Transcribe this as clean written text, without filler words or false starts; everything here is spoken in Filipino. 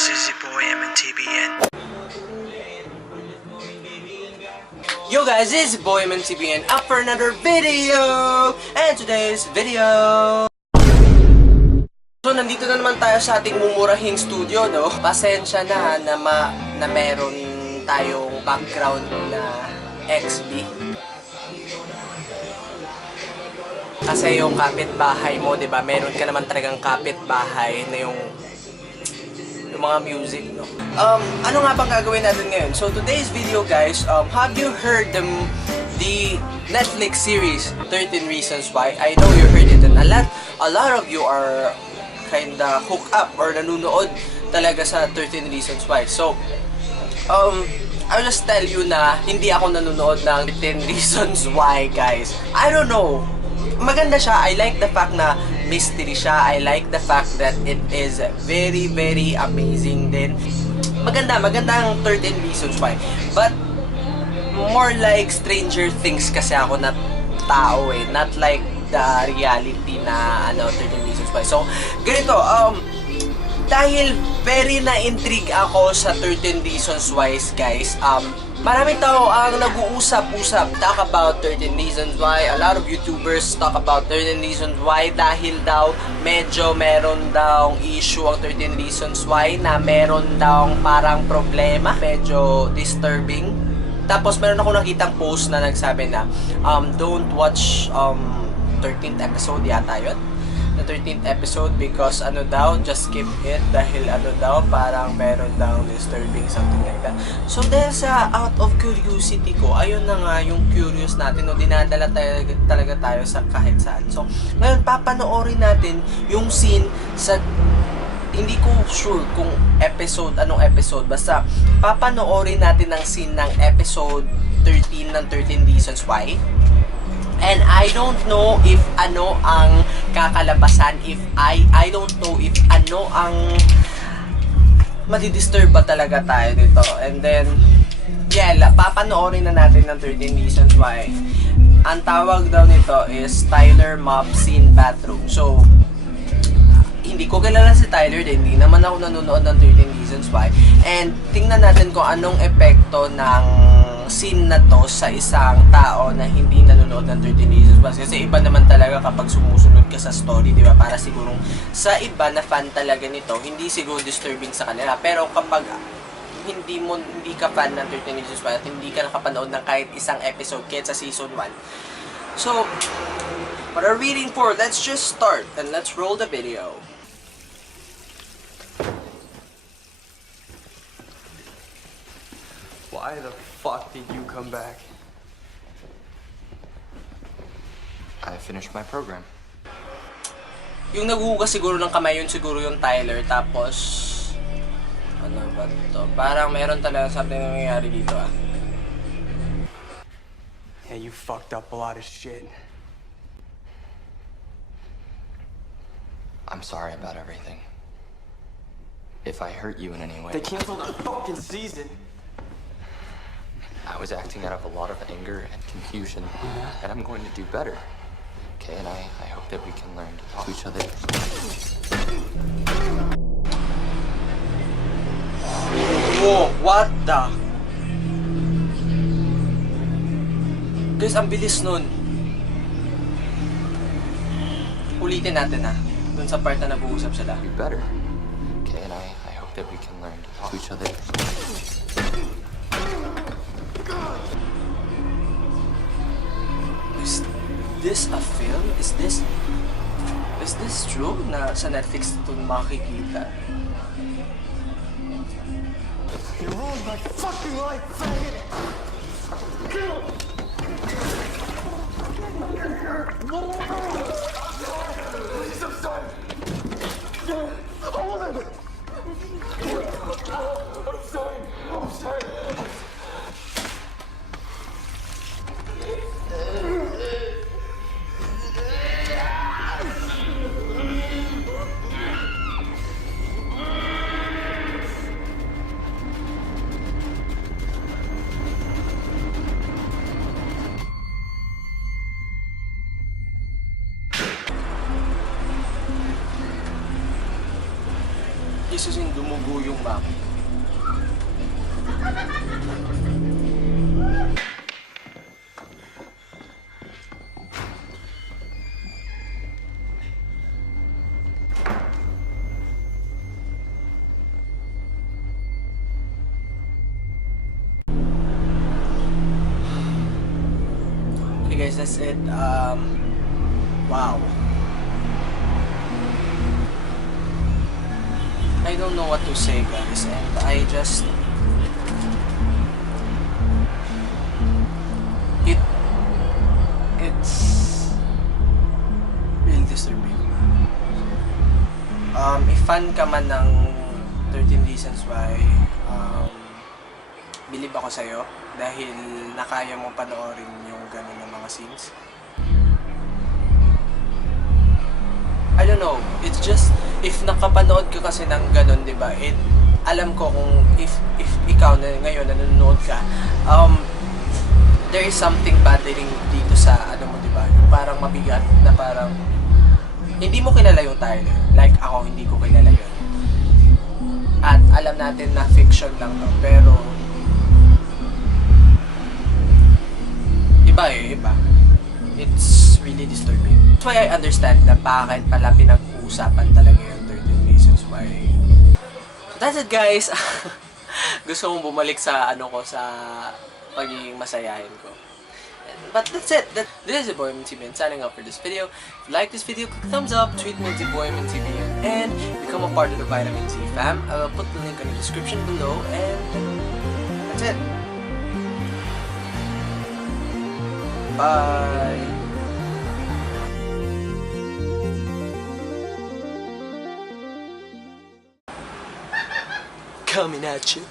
guys, this is your boy MNTBN. Yo guys, this is your boy MNTBN up for another video! And today's video... So nandito na naman tayo sa ating mumurahing studio, no? Pasensya na na meron tayong background na XB. Kasi yung kapitbahay mo, 'di ba? Meron ka naman talagang kapitbahay na yung mga music, no? Ano nga bang gagawin natin ngayon? So today's video, guys, have you heard the Netflix series 13 Reasons Why? I know you heard it, and a lot of you are kinda hooked up or nanunood talaga sa 13 Reasons Why. So I'll just tell you na hindi ako nanonood ng 10 Reasons Why, guys. I don't know. Maganda siya. I like the fact na mystery siya. I like the fact that it is very, very amazing din. Maganda ang 13 Reasons Why. But, more like Stranger Things kasi ako na tao eh. Not like the reality na 13 Reasons Why. So, ganito, dahil very na-intrigue ako sa 13 Reasons Why, guys, maraming tao ang nag-uusap-usap, talk about 13 Reasons Why. A lot of YouTubers talk about 13 Reasons Why dahil daw medyo meron daw issue ang 13 Reasons Why na meron daw parang problema, medyo disturbing. Tapos meron ako nakitang post na nagsabi na don't watch 13th episode yata yun. The 13th episode because just skip it dahil parang meron daw disturbing, something like that. So dahil sa out of curiosity ko, ayun na nga yung curious natin, no, dinadala talaga tayo sa kahit saan. So ngayon papanoorin natin yung scene sa, hindi ko sure kung anong episode, basta papanoorin natin ang scene ng episode 13 ng 13 Reasons Why. And I don't know if ano ang kakalabasan, if I don't know if ano ang madidisturb ba talaga tayo dito. And then, papanoorin na natin ng 13 Reasons Why. Ang tawag daw nito is Tyler Mop Scene Bathroom. So, hindi ko kilala si Tyler din, hindi naman ako nanonood ng 13 Reasons Why. And tingnan natin kung anong epekto ng scene na to sa isang tao na hindi nanonood ng 13 Reasons Why. Kasi iba naman talaga kapag sumusunod ka sa story, di ba? Para sigurong sa iba na fan talaga nito, hindi siguro disturbing sa kanila. Pero kapag hindi ka fan ng 13 Reasons Why at hindi ka nakapanood ng kahit isang episode kahit sa season 1. So, what are we waiting for? Let's just start and let's roll the video. Why the fuck did you come back? I finished my program. Yung naghuhugas siguro ng kamay yun, siguro yung Tyler. Tapos, ano ba ito? Parang meron talaga something na nangyayari dito, ah. Yeah, you fucked up a lot of shit. I'm sorry about everything. If I hurt you in any way, They canceled our fucking season. I was acting out of a lot of anger and confusion, and I'm going to do better. Okay, and I hope that we can learn to talk to each other. Whoa, what the? Guys, ang bilis nun. Ulitin natin, ha. Dun sa part na nag-uusap sila. Do better. Okay, and I hope that we can learn to talk to each other. Is this a film? Is this true na sa Netflix ito makikita? You ruined my fucking life, faggot! Please, I'm sorry. Hold it. I'm sorry. isusin dumugo yung map. Okay guys, that's it. Wow. I don't know what to say guys, and I just it's really disturbing. If fan ka man ng 13 Reasons Why, believe ako sa'yo dahil nakaya mo panoorin yung gano'n ng mga scenes. I don't know, it's just, if nakapanood ka kasi ng ganun, di ba, alam ko kung if ikaw na ngayon nanonood ka, there is something bothering dito sa, ano mo, di ba, yung parang mabigat, na parang, hindi mo kilala yung tao na yun. Like ako, hindi ko kilala yun. At alam natin na fiction lang to, pero, iba. It's really disturbing. That's why I understand na bakit pala pinag-uusapan talaga yung 13 Reasons Why. So that's it guys. Gusto kong bumalik sa sa pagiging masayahin ko. But that's it. This is your boy MTV signing up for this video. If you like this video, click thumbs up, tweet me boy MTV, and become a part of the Vitamin T fam. I will put the link in the description below, and that's it. Bye. Coming at you.